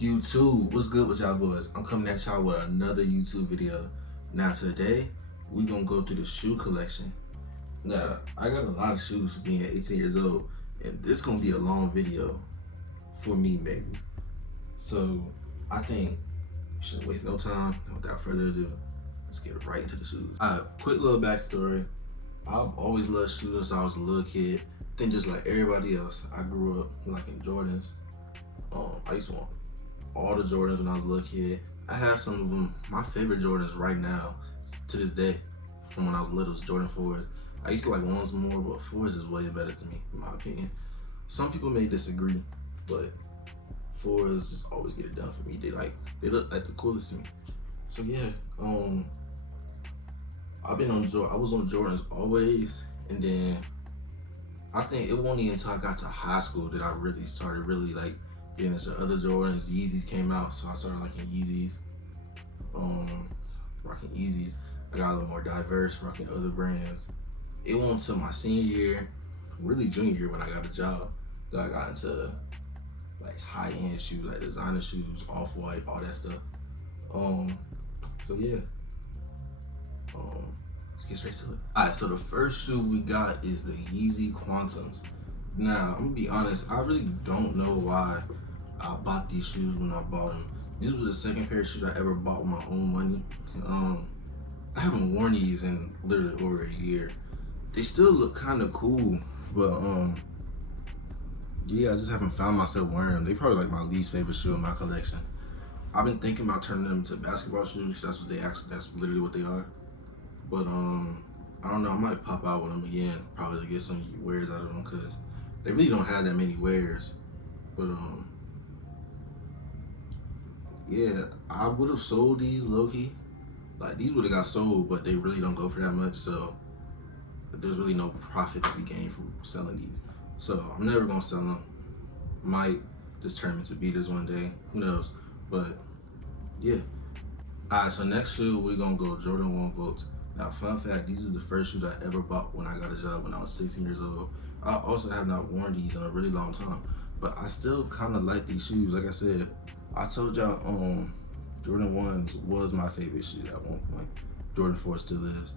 YouTube, what's good with y'all boys? I'm coming at y'all with another YouTube video. Now today, we gonna go through the shoe collection. Now, I got a lot of shoes for being 18 years old, and this gonna be a long video for me, maybe. So, I think we shouldn't waste no time. Without further ado, let's get right into the shoes. Alright, quick little backstory. I've always loved shoes since I was a little kid. I think just like everybody else, I grew up liking Jordans. I used to want all the Jordans when I was a little kid. I have some of them. My favorite Jordans right now, to this day, from when I was little, is Jordan 4s. I used to like ones more, but 4s is way better to me, in my opinion. Some people may disagree, but 4s just always get it done for me. They look like the coolest to me. So yeah, I was on Jordans always, and then I think it wasn't even until I got to high school that I really started like getting into other Jordans. Yeezys came out, so I started liking Yeezys. Rocking Yeezys. I got a little more diverse, rocking other brands. It wasn't until my senior year, really junior year, when I got a job, that I got into like high-end shoes, like designer shoes, Off-White, all that stuff. So yeah. Let's get straight to it. Alright, so the first shoe we got is the Yeezy Quantums. Now, I'm gonna be honest, I really don't know why I bought these shoes when I bought them. These were the second pair of shoes I ever bought with my own money. I haven't worn these in literally over a year. They still look kind of cool, but yeah, I just haven't found myself wearing them. They probably like my least favorite shoe in my collection. I've been thinking about turning them to basketball shoes. That's literally what they are. But I don't know, I might pop out with them again, probably to get some wears out of them, because they really don't have that many wears. But yeah, I would have sold these low-key. Like, these would have got sold, but they really don't go for that much, so there's really no profit to be gained from selling these. So I'm never gonna sell them. Might just turn them into beaters one day, who knows? But yeah. Alright, so next shoe we're gonna go Jordan 1 Votes. Now, fun fact, these are the first shoes I ever bought when I got a job when I was 16 years old. I also have not worn these in a really long time, but I still kind of like these shoes. Like I said, I told y'all Jordan 1s was my favorite shoe at one point. Jordan 4 still is.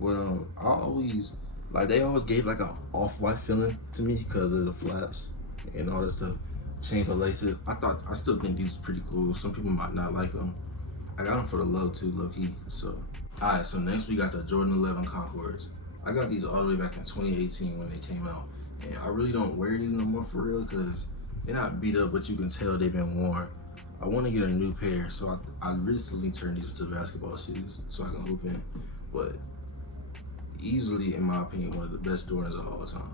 But I always, like, they always gave like a Off-White feeling to me because of the flaps and all that stuff. Chains or laces. I still think these are pretty cool. Some people might not like them. I got them for the low too, low key. So, alright, so next we got the Jordan 11 Concords. I got these all the way back in 2018 when they came out. And I really don't wear these no more for real, because they're not beat up, but you can tell they've been worn. I want to get a new pair, so I recently turned these into basketball shoes so I can hoop in. But easily, in my opinion, one of the best Jordans of all time.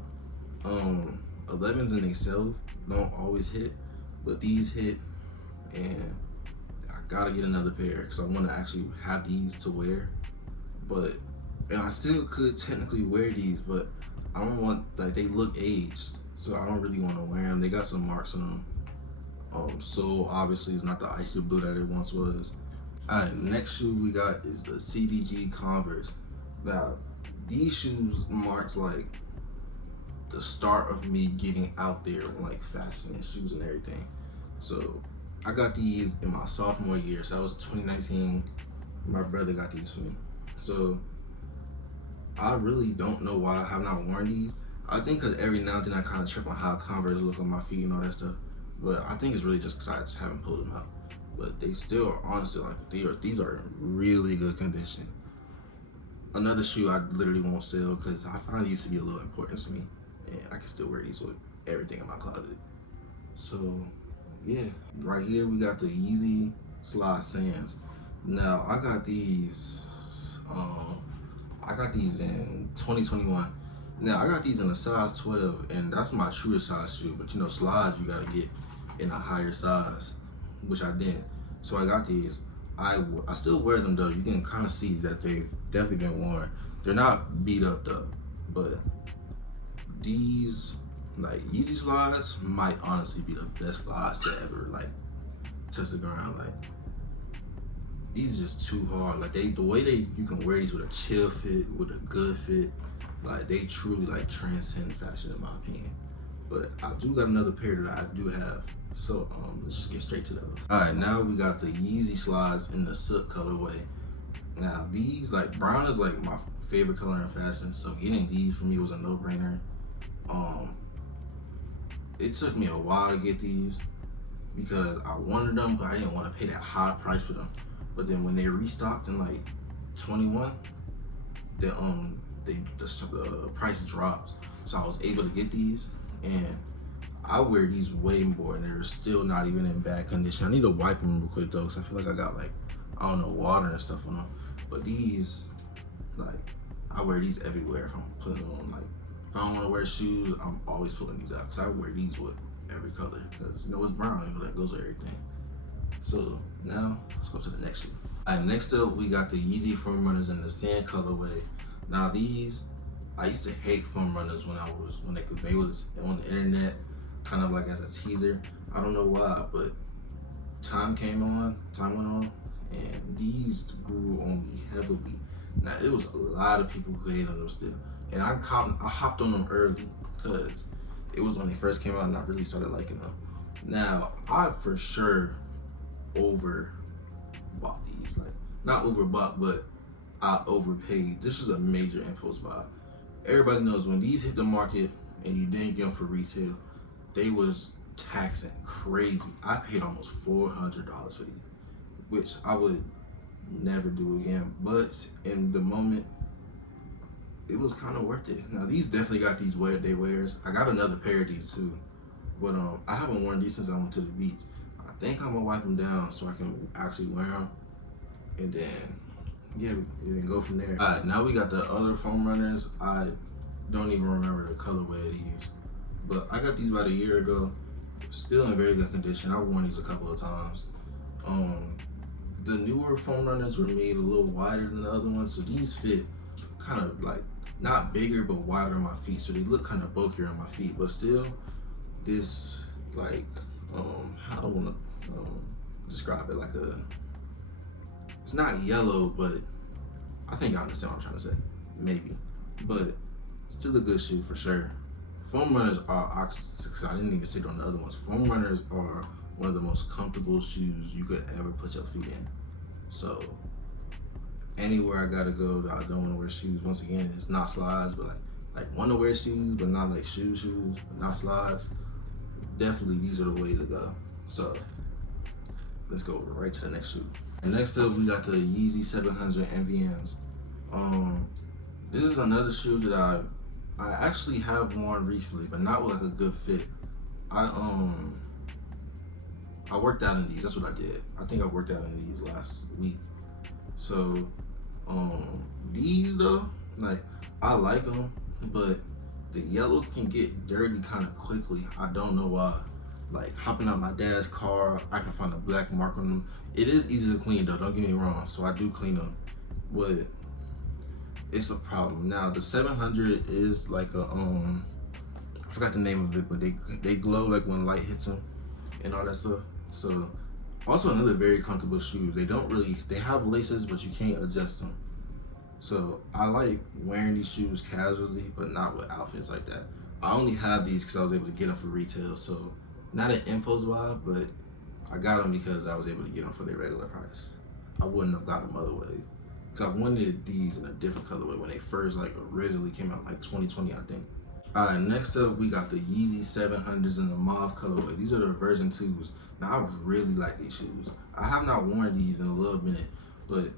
11s in themselves don't always hit, but these hit, and I gotta get another pair because I want to actually have these to wear. And I still could technically wear these, but I don't want, like, they look aged, so I don't really want to wear them. They got some marks on them. So obviously it's not the icy blue that it once was. Alright, next shoe we got is the CDG Converse. Now, these shoes marks like the start of me getting out there in like fashion and shoes and everything. So I got these in my sophomore year, so that was 2019. My brother got these for me. So I really don't know why I have not worn these. I think because every now and then I kind of trip on how Converse look on my feet and all that stuff. But I think it's really just because I just haven't pulled them out. But they still are, honestly, like, these are in really good condition. Another shoe I literally won't sell because I find these to be a little important to me. And I can still wear these with everything in my closet. So yeah, right here we got the Yeezy Slide Sands. Now I got these in 2021. Now I got these in a size 12, and that's my truest size shoe, but you know, slides you gotta get in a higher size, which I didn't. So I got these. I still wear them though. You can kind of see that they've definitely been worn. They're not beat up though, but these, like, Yeezy slides might honestly be the best slides to ever like touch the ground. Like, these are just too hard. Like, the way you can wear these with a chill fit, with a good fit, like, they truly like transcend fashion in my opinion. But I do got another pair that I do have So let's just get straight to those. All right, now we got the Yeezy slides in the soot colorway. Now these, like, brown is like my favorite color in fashion, so getting these for me was a no-brainer. It took me a while to get these because I wanted them, but I didn't want to pay that high price for them. But then when they restocked in like 21, the price dropped, so I was able to get these, and I wear these way more, and they're still not even in bad condition. I need to wipe them real quick though, because I feel like I got, like, I don't know, water and stuff on them. But these, like, I wear these everywhere if I'm putting them on. Like, if I don't want to wear shoes, I'm always pulling these out, because I wear these with every color, because, you know, it's brown, you know, that goes with everything. So now let's go to the next shoe. All right, next up we got the Yeezy Foam Runners in the sand colorway. Now these, I used to hate foam runners when they was on the internet, kind of like as a teaser. I don't know why, but time went on, and these grew on me heavily. Now it was a lot of people who hated on them still, and I hopped on them early because it was when they first came out, and I really started liking them. Now I for sure overbought these, like, not overbought, but I overpaid. This was a major impulse buy. Everybody knows when these hit the market and you didn't get them for retail, they was taxing crazy. I paid almost $400 for these, which I would never do again. But in the moment, it was kind of worth it. Now these definitely got these wear day wears. I got another pair of these too, but I haven't worn these since I went to the beach. I think I'm gonna wipe them down so I can actually wear them, and then yeah, we can go from there. All right, now we got the other foam runners. I don't even remember the colorway of these, but I got these about a year ago. Still in very good condition. I've worn these a couple of times. The newer foam runners were made a little wider than the other ones, so these fit kind of like not bigger but wider on my feet, so they look kind of bulkier on my feet. But still, this, like, I don't want to describe it, like it's not yellow, but I think I understand what I'm trying to say, maybe. But still a good shoe for sure. Foam runners are, I didn't even sit on the other ones. Foam runners are one of the most comfortable shoes you could ever put your feet in. So anywhere I gotta go that I don't want to wear shoes, once again, it's not slides, but like want to wear shoes, but not like shoes, but not slides. Definitely these are the way to go. So let's go right to the next shoe. And next up we got the Yeezy 700 MVMs. This is another shoe that I actually have worn recently, but not with like a good fit. I worked out in these. That's what I did. I think I worked out in these last week. So these though, like, I like them, but the yellow can get dirty kind of quickly. I don't know why. Like, hopping out my dad's car, I can find a black mark on them. It is easy to clean though, don't get me wrong, so I do clean them, but it's a problem. Now the 700 is like a I forgot the name of it, but they glow like when light hits them and all that stuff. So also another very comfortable shoes. They have laces, but you can't adjust them. So I like wearing these shoes casually, but not with outfits like that. I only have these because I was able to get them for retail, so not an impulse buy, but I got them because I was able to get them for their regular price. I wouldn't have got them otherwise, because I wanted these in a different colorway when they first, like, originally came out, like 2020, I think. All right, next up we got the Yeezy 700s in the mauve colorway. These are the version 2s. Now I really like these shoes. I have not worn these in a little minute, but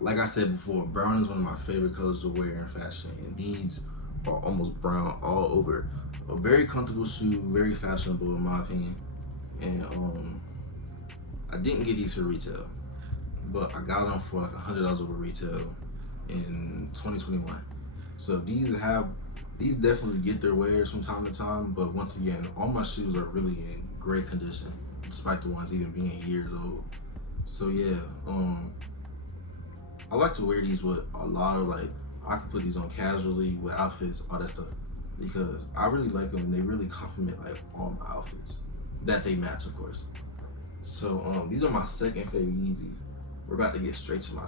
like I said before, brown is one of my favorite colors to wear in fashion, and these are almost brown all over. A very comfortable shoe, very fashionable in my opinion. And I didn't get these for retail, but I got them for like $100 over retail in 2021. So these definitely get their wears from time to time, but once again, all my shoes are really in great condition, despite the ones even being years old. So yeah, I like to wear these with a lot of, like, I can put these on casually with outfits, all that stuff, because I really like them and they really complement like all my outfits that they match, of course. So these are my second favorite Yeezys. We're about to get straight to my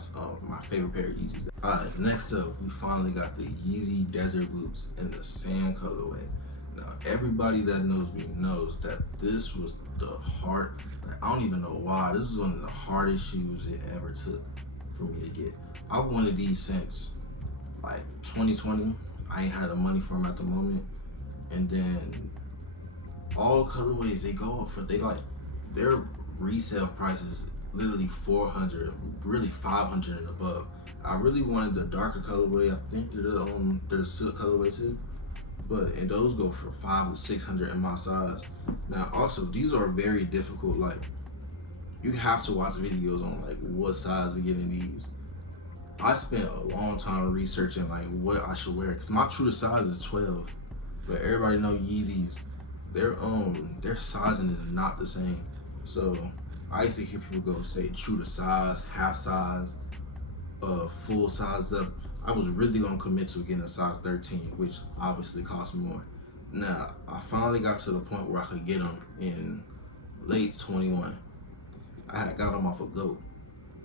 favorite pair of Yeezys. Alright, next up we finally got the Yeezy Desert Boots in the sand colorway. Now, everybody that knows me knows that this was the hard. Like, I don't even know why. This was one of the hardest shoes it ever took for me to get. I've wanted these since like 2020. I ain't had the money for them at the moment, and then all colorways they go up for their resale prices literally 400, really 500 and above. I really wanted the darker colorway. I think they're the silk colorway too, and those go for 500 to 600 in my size. Now also these are very difficult. Like you have to watch videos on like what size to get in these. I spent a long time researching like what I should wear because my true to size is 12, but everybody know Yeezys, their sizing is not the same. So I used to hear people go say true to size, half size, full size up. I was really gonna commit to getting a size 13, which obviously costs more. Now I finally got to the point where I could get them in late 21. I had got them off of GOAT.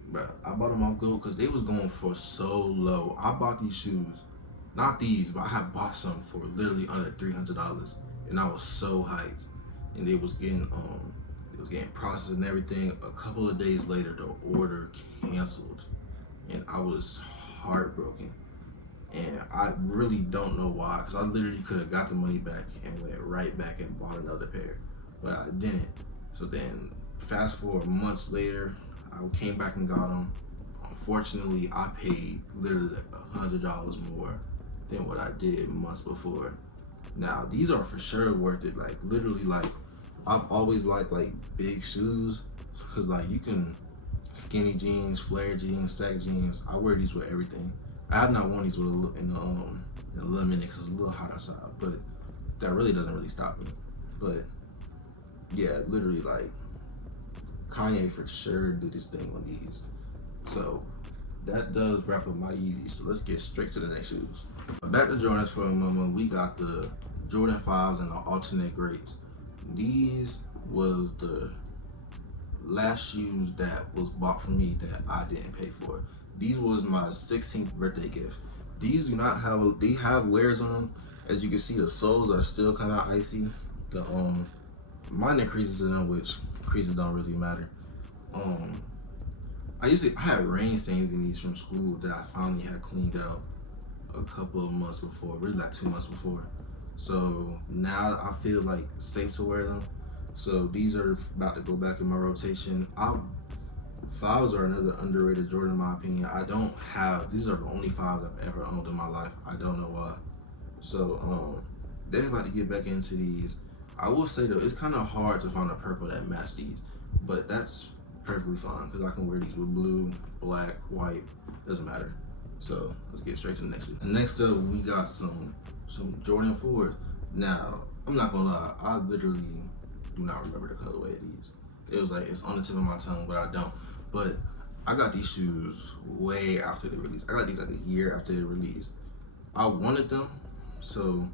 Bro, I bought them off GOAT because they was going for so low. I bought these shoes, not these, but I had bought some for literally under $300, and I was so hyped. And it was getting processed and everything. A couple of days later, the order canceled, and I was heartbroken. And I really don't know why, because I literally could have got the money back and went right back and bought another pair, but I didn't. So then, fast forward months later, I came back and got them. Unfortunately, I paid literally like $100 more than what I did months before. Now, these are for sure worth it. Like literally, like I've always liked like big shoes, cause like you can skinny jeans, flare jeans, sack jeans. I wear these with everything. I have not worn these with in a little minute because it's a little hot outside, but that really doesn't really stop me. But yeah, literally like Kanye for sure did his thing on these. So that does wrap up my Yeezys. So let's get straight to the next shoes. Back to Jordans for a moment. We got the Jordan 5s and the alternate grapes. These was the last shoes that was bought for me that I didn't pay for. These was my 16th birthday gift. These do not have, they have wears on them. As you can see, the soles are still kind of icy. The minor creases in them, which creases don't really matter. I had rain stains in these from school that I finally had cleaned out a couple of months before, really like 2 months before. So now I feel like safe to wear them. So these are about to go back in my rotation. Fives are another underrated Jordan in my opinion. These are the only fives I've ever owned in my life. I don't know why. So they're about to get back into these. I will say though, it's kind of hard to find a purple that match these, but that's perfectly fine because I can wear these with blue, black, white, doesn't matter. So let's get straight to the next one. Next up, we got some Jordan 4s. Now, I'm not gonna lie, I literally do not remember the colorway of these. It was like, it's on the tip of my tongue, but I don't. But I got these shoes way after they released. I got these like a year after they released. I wanted them, so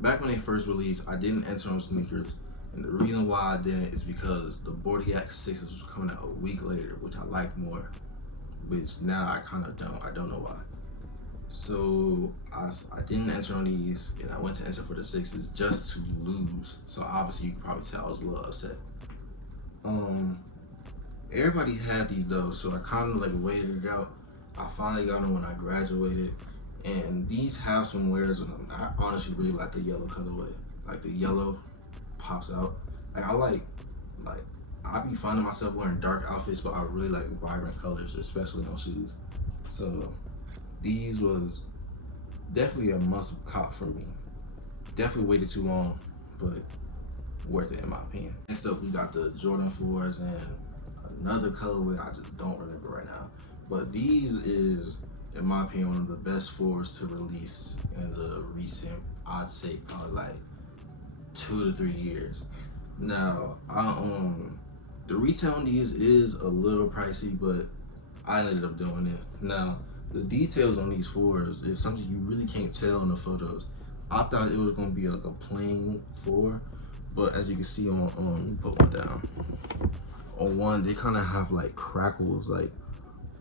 back when they first released, I didn't enter on sneakers. And the reason why I didn't is because the Bordeaux 6s was coming out a week later, which I like more, which now I kind of don't. I don't know why. So I didn't enter on these, and I went to enter for the 6s just to lose. So obviously you can probably tell I was a little upset. Everybody had these though, so I kind of like waited it out. I finally got them when I graduated, and these have some wears on them. I honestly really like the yellow colorway. Like the yellow pops out. Like I be finding myself wearing dark outfits, but I really like vibrant colors, especially on shoes. So these was definitely a must cop for me. Definitely waited too long, but worth it in my opinion. Next up, we got the Jordan 4s and another colorway I just don't remember right now. But these is, in my opinion, one of the best 4s to release in the recent, I'd say probably like 2 to 3 years. Now, the retail on these is a little pricey, but I ended up doing it. Now, the details on these 4s is something you really can't tell in the photos. I thought it was gonna be like a plain 4, but as you can see on put one down. On one, they kind of have like crackles like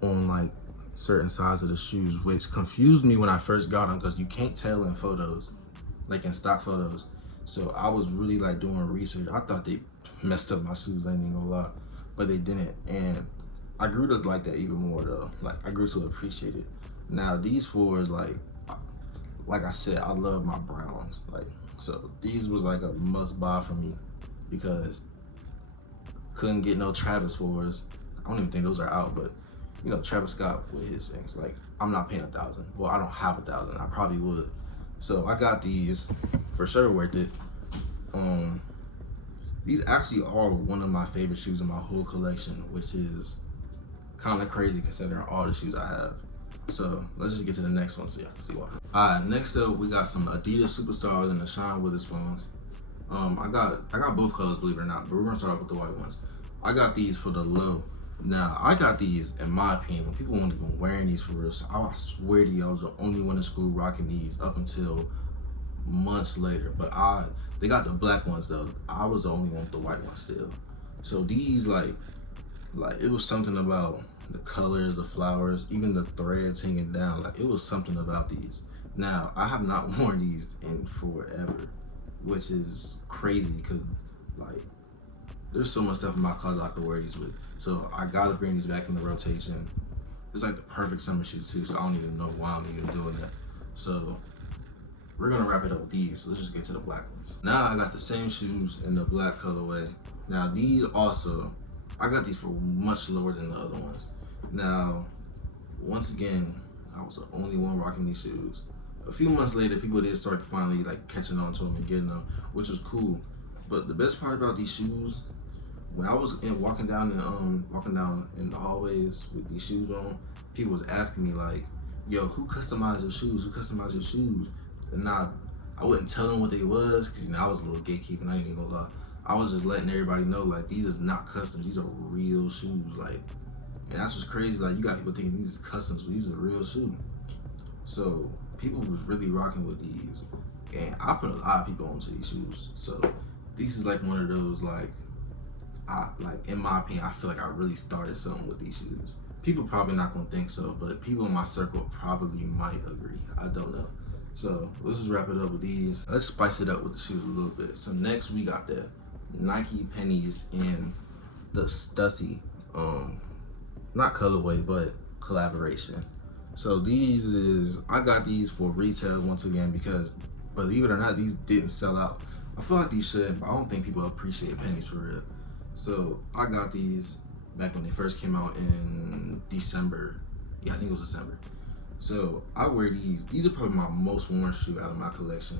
on like certain sides of the shoes, which confused me when I first got them because you can't tell in photos, like in stock photos. So I was really like doing research. I thought they messed up my shoes, I ain't even gonna lie, but they didn't. And I grew to like that even more though. Like I grew to appreciate it. Now these fours, like I said, I love my Browns. Like, so these was like a must buy for me because couldn't get no Travis fours. I don't even think those are out, but you know, Travis Scott with his things. Like, I'm not paying $1,000. Well, I don't have $1,000. I probably would. So I got these, for sure worth it. These actually are one of my favorite shoes in my whole collection, which is kind of crazy considering all the shoes I have. So let's just get to the next one so y'all can see why. Alright, next up we got some Adidas Superstars and the Sean Witherspoons. I got both colors, believe it or not, but we're gonna start off with the white ones. I got these for the low. Now I got these, in my opinion, when people weren't even wearing these for real. So I swear to you, I was the only one in school rocking these up until months later. But they got the black ones though. I was the only one with the white ones still. So these like it was something about the colors, the flowers, even the threads hanging down. Like it was something about these. Now I have not worn these in forever, which is crazy because like there's so much stuff in my closet I could wear these with. So I gotta bring these back in the rotation. It's like the perfect summer shoe too, so I don't even know why I'm even doing that. So we're gonna wrap it up with these. So let's just get to the black ones. Now I got the same shoes in the black colorway. Now these also, I got these for much lower than the other ones. Now, once again, I was the only one rocking these shoes. A few months later, people did start finally like catching on to them and getting them, which was cool. But the best part about these shoes, when I was walking down in the hallways with these shoes on, people was asking me like, "Yo, who customized your shoes? Who customized your shoes?" And I wouldn't tell them what they was, cause you know I was a little gatekeeper. I ain't even gonna lie. I was just letting everybody know like these is not custom. These are real shoes. Like, and that's what's crazy. Like you got people thinking these is customs, but these are real shoes. So people was really rocking with these, and I put a lot of people onto these shoes. So this is like one of those like in my opinion, I feel like I really started something with these shoes. People probably not gonna think so, but people in my circle probably might agree. I don't know. So let's just wrap it up with these. Let's spice it up with the shoes a little bit. So next we got the Nike pennies in the Stussy, not colorway, but collaboration. So these is, I got these for retail once again because believe it or not, these didn't sell out. I feel like these should, but I don't think people appreciate pennies for real. So I got these back when they first came out in December. Yeah, I think it was December. So I wear these. These are probably my most worn shoe out of my collection.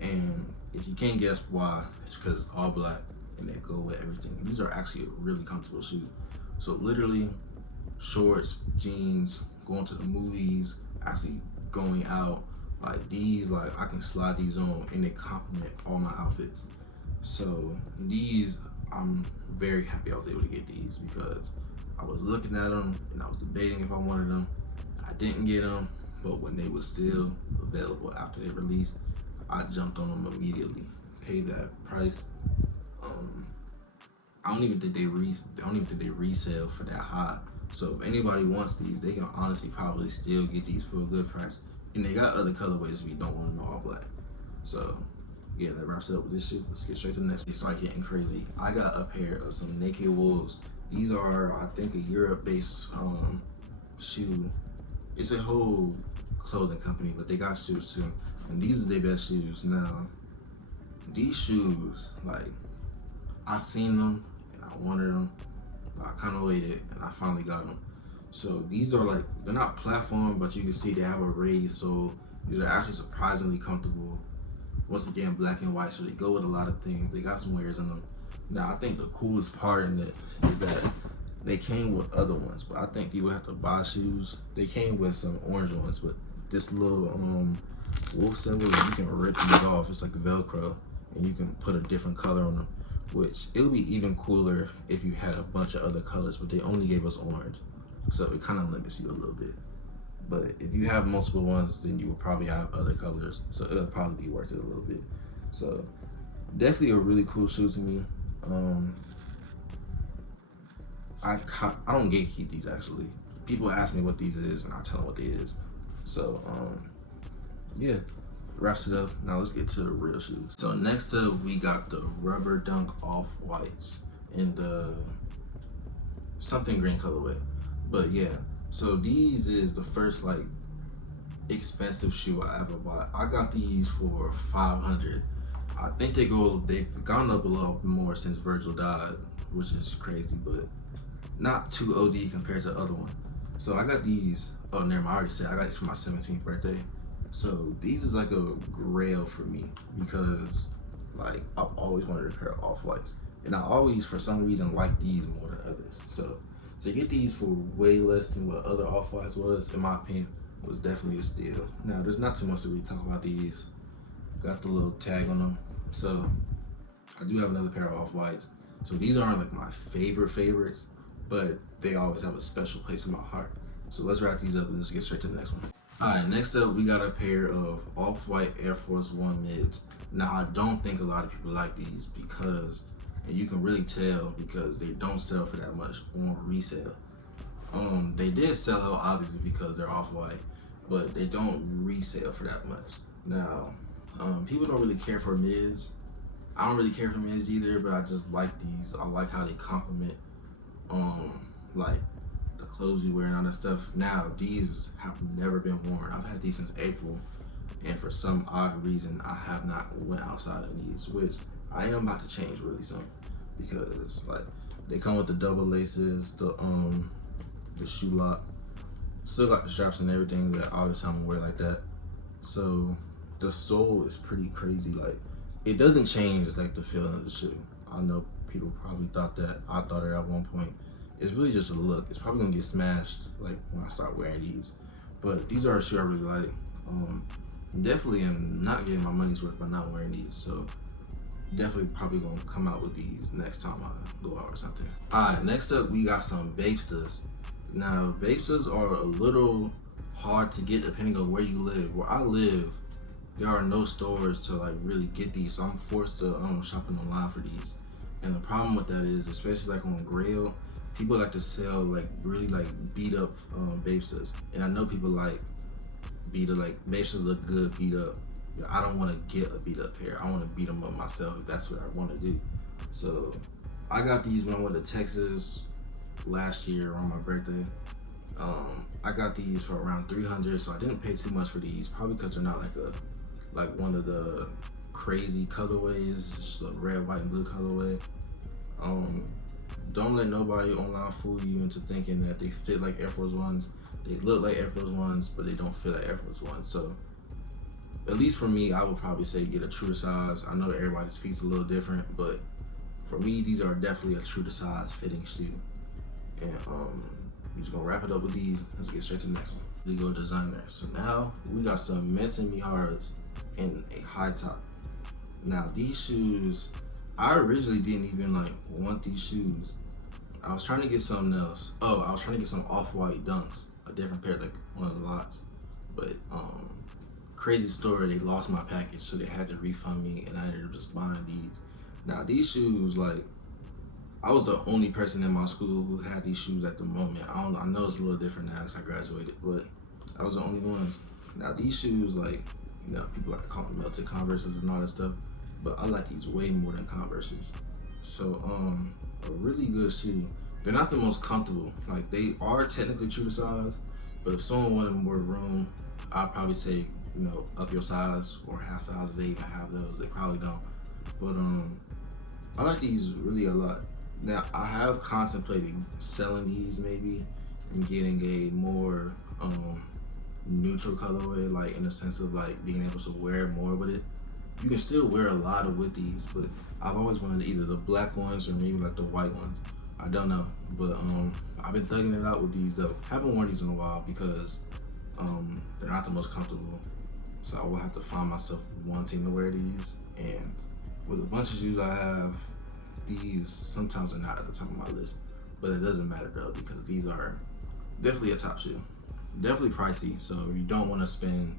And if you can't guess why, it's because it's all black and they go with everything. These are actually a really comfortable shoe. So literally, shorts, jeans, going to the movies, actually going out, like these, like I can slide these on and they complement all my outfits. So these, I'm very happy I was able to get these because I was looking at them and I was debating if I wanted them. I didn't get them, but when they were still available after they released, I jumped on them immediately. Paid that price. I don't even think they resell for that high. So if anybody wants these, they can honestly probably still get these for a good price. And they got other colorways if you don't want them all black. So yeah, that wraps it up with this shoe. Let's get straight to the next. They start getting crazy. I got a pair of some Naked Wolves. These are, I think, a Europe-based shoe. It's a whole clothing company, but they got shoes too. And these are their best shoes. Now, these shoes, like, I seen them and I wanted them. I kind of waited and I finally got them. So these are like, they're not platform, but you can see they have a raised sole. These are actually surprisingly comfortable. Once again, black and white, so they go with a lot of things. They got some wears in them. Now, I think the coolest part in it is that they came with other ones, but I think you would have to buy shoes. They came with some orange ones, but this little wolf symbol, you can rip these off. It's like Velcro, and you can put a different color on them, which it would be even cooler if you had a bunch of other colors, but they only gave us orange. So it kind of limits you a little bit. But if you have multiple ones, then you will probably have other colors. So it'll probably be worth it a little bit. So definitely a really cool shoe to me. I don't gatekeep these actually. People ask me what these is and I tell them what they is. So yeah, wraps it up. Now let's get to the real shoes. So next up, we got the Rubber Dunk Off-Whites in the something green colorway. But yeah, so these is the first like expensive shoe I ever bought. I got these for $500. I think they've gone up a lot more since Virgil died, which is crazy, but not too OD compared to the other one. So I got these. Oh, never mind. I already said I got these for my 17th birthday. So these is like a grail for me because like I've always wanted a pair of Off-Whites, and I always for some reason like these more than others. So to get these for way less than what other Off-Whites was, in my opinion, was definitely a steal. Now there's not too much to really talk about these. Got the little tag on them. So I do have another pair of Off-Whites. So these aren't like my favorites, but they always have a special place in my heart. So let's wrap these up and let's get straight to the next one. Alright, next up we got a pair of Off-White Air Force One mids. Now I don't think a lot of people like these because, and you can really tell because they don't sell for that much on resale. They did sell out obviously because they're Off-White, but they don't resell for that much. Now, people don't really care for mids. I don't really care for mids either, but I just like these. I like how they complement like the clothes you wear and all that stuff. Now these have never been worn. I've had these since April, and for some odd reason I have not went outside in these, which I am about to change really soon because like they come with the double laces, the shoe lock, still got the straps and everything that all the time I wear like that. So the sole is pretty crazy. Like it doesn't change like the feeling of the shoe. I know people probably thought that. I thought it at one point. It's really just a look. It's probably gonna get smashed like when I start wearing these. But these are a shoe I really like. Definitely am not getting my money's worth by not wearing these. So definitely probably gonna come out with these next time I go out or something. Alright, next up we got some Bapestas. Now Bapestas are a little hard to get depending on where you live. Where I live, there are no stores to like really get these, so I'm forced to shopping online for these. And the problem with that is, especially like on Grail, people like to sell like really like beat up Bapestas, and I know people like Bapestas look good beat up. I don't want to get a beat up pair. I want to beat them up myself if that's what I want to do. So I got these when I went to Texas last year on my birthday. I got these for around $300, so I didn't pay too much for these, probably because they're not like one of the crazy colorways, just a red, white, and blue colorway. Don't let nobody online fool you into thinking that they fit like Air Force Ones. They look like Air Force Ones, but they don't fit like Air Force Ones. So at least for me, I would probably say get a true to size. I know everybody's feet's a little different, but for me, these are definitely a true to size fitting shoe. And we're just gonna wrap it up with these. Let's get straight to the next one. We go designer. So now we got some Menton Miharas in a high top. Now these shoes, I originally didn't even like want these shoes. I was trying to get something else. Oh, I was trying to get some Off-White Dunks, a different pair, like one of the lots. But crazy story, they lost my package, so they had to refund me, and I ended up just buying these. Now these shoes, like, I was the only person in my school who had these shoes at the moment. I know it's a little different now because I graduated, but I was the only ones. Now these shoes, like, you know, people like to call them melted Converses and all that stuff, but I like these way more than Converses. So a really good shoe. They're not the most comfortable. Like, they are technically true to size, but if someone wanted more room, I'd probably say, you know, up your size or half size if they even have those. They probably don't. But I like these really a lot. Now I have contemplated selling these maybe and getting a more neutral colorway, like in the sense of like being able to wear more with it. You can still wear a lot of with these, but I've always wanted either the black ones or maybe like the white ones. I don't know, but I've been thugging it out with these though. Haven't worn these in a while because they're not the most comfortable. So I will have to find myself wanting to wear these. And with a bunch of shoes I have, these sometimes are not at the top of my list, but it doesn't matter though because these are definitely a top shoe. Definitely pricey, so if you don't want to spend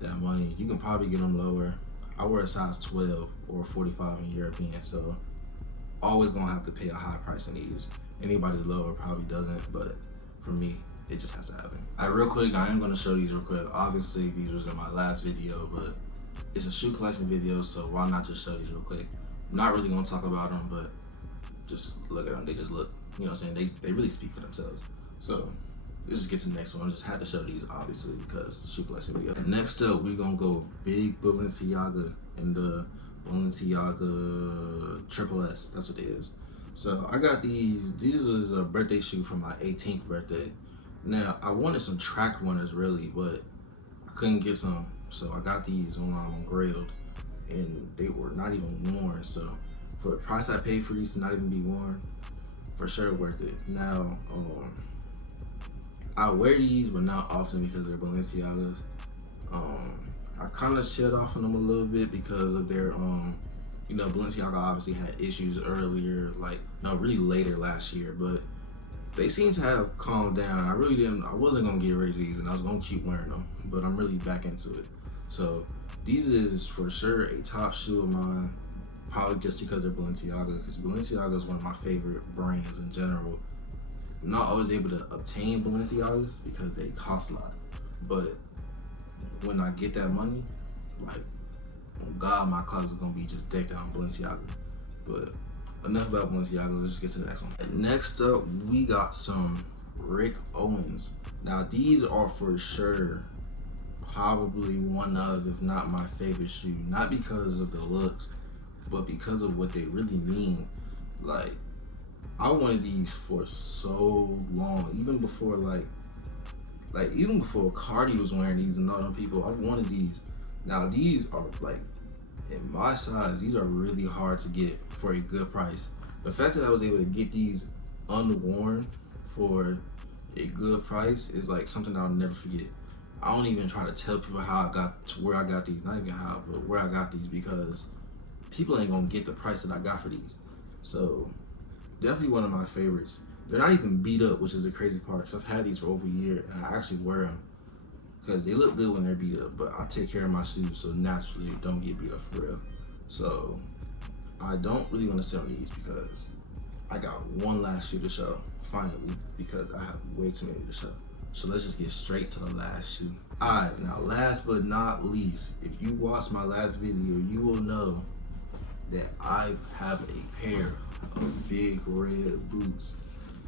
that money, you can probably get them lower. I wear a size 12 or 45 in European, so always gonna have to pay a high price in these. Anybody lower probably doesn't, but for me, it just has to happen. All right, real quick, I am gonna show these real quick. Obviously, these was in my last video, but it's a shoe collection video, so why not just show these real quick? I'm not really gonna talk about them, but just look at them. They just look, you know what I'm saying? They really speak for themselves. So let's just get to the next one. I just had to show these, obviously, because shoe collection video. And next up, we're gonna go big Balenciaga and the Balenciaga Triple S. That's what it is. So I got these. These was a birthday shoe for my 18th birthday. Now I wanted some track runners really, but I couldn't get some. So I got these on Grailed, and they were not even worn. So for the price I paid for these to not even be worn, for sure worth it. Now I wear these, but not often because they're Balenciagas. I kind of shut off on them a little bit because of their you know, Balenciaga obviously had issues earlier, like no, really later last year, but they seem to have calmed down. I wasn't gonna get rid of these, and I was gonna keep wearing them, but I'm really back into it. So these is for sure a top shoe of mine, probably just because they're Balenciaga, because Balenciaga is one of my favorite brands in general. I'm not always able to obtain Balenciagas because they cost a lot, but when I get that money, like, oh God, my closet is gonna be just decked out in Balenciaga. But enough about Balenciaga, let's just get to the next one. Next up, we got some Rick Owens. Now these are for sure probably one of, if not my favorite shoe, not because of the looks, but because of what they really mean. Like, I wanted these for so long, even before even before Cardi was wearing these and all them people, I wanted these. Now these are like, in my size, these are really hard to get for a good price. The fact that I was able to get these unworn for a good price is like something I'll never forget. I don't even try to tell people how I got to where I got these, not even how, but where I got these, because people ain't gonna get the price that I got for these. So definitely one of my favorites. They're not even beat up, which is the crazy part, because I've had these for over a year and I actually wear them because they look good when they're beat up, but I take care of my shoes so naturally they don't get beat up for real. So I don't really want to sell these because I got one last shoe to show, finally, because I have way too many to show. So let's just get straight to the last shoe. Alright, now last but not least, if you watched my last video, you will know that I have a pair of big red boots.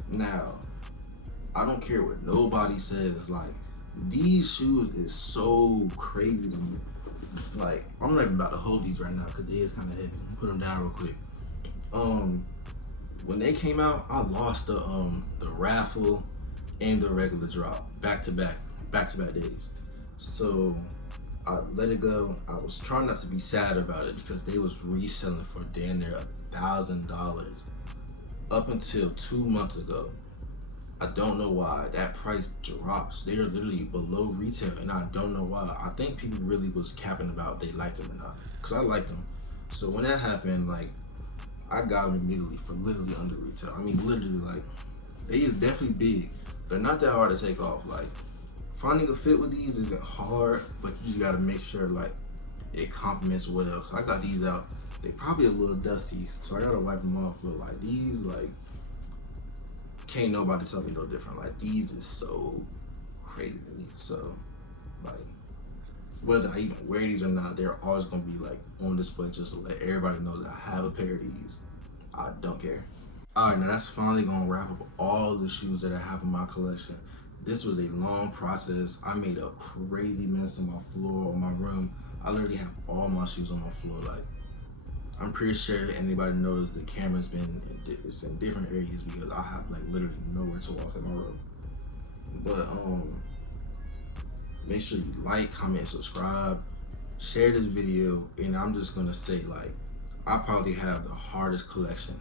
Now, I don't care what nobody says, like, these shoes is so crazy to me. Like, I'm not even about to hold these right now because they is kind of heavy. Put them down real quick. When they came out, I lost the raffle and the regular drop back to back days. So I let it go. I was trying not to be sad about it because they was reselling for damn near $1,000 up until 2 months ago. I don't know why that price drops. They are literally below retail, and I don't know why. I think people really was capping about they liked them or not, because I liked them. So when that happened, like, I got them immediately for literally under retail. I mean, literally, like, they is definitely big. They're not that hard to take off. Like, finding a fit with these isn't hard, but you just gotta make sure, like, it complements well. So I got these out. They probably a little dusty, so I gotta wipe them off. But like these, like, can't nobody tell me no different. Like, these is so crazy to me. So, like, whether I even wear these or not, they're always gonna be like on display just to let everybody know that I have a pair of these. I don't care. Alright, now that's finally gonna wrap up all the shoes that I have in my collection. This was a long process. I made a crazy mess on my floor, on my room. I literally have all my shoes on my floor. Like, I'm pretty sure anybody knows the camera's it's in different areas because I have like literally nowhere to walk in my room. But make sure you like, comment, subscribe, share this video, and I'm just gonna say, like, I probably have the hardest collection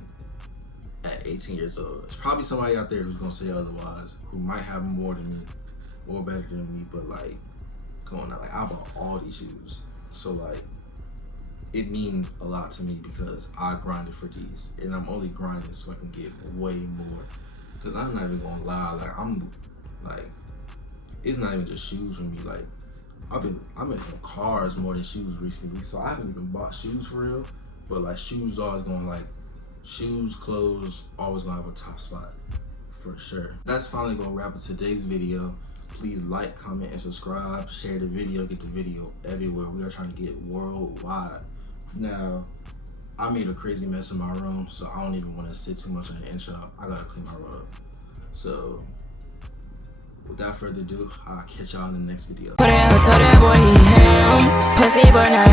at 18 years old. There's probably somebody out there who's gonna say otherwise, who might have more than me, more better than me, but like, come on now, like, I bought all these shoes. So like, it means a lot to me because I grinded for these, and I'm only grinding so I can get way more. Cause I'm not even gonna lie, like, I'm like, it's not even just shoes for me. Like, I've been in cars more than shoes recently, so I haven't even bought shoes for real. But like, shoes always going, like, shoes, clothes, always gonna have a top spot for sure. That's finally gonna wrap up today's video. Please like, comment, and subscribe. Share the video. Get the video everywhere. We are trying to get worldwide. Now, I made a crazy mess in my room, so I don't even want to sit too much on the intro. I gotta clean my room up. So, without further ado, I'll catch y'all in the next video. Pussy but not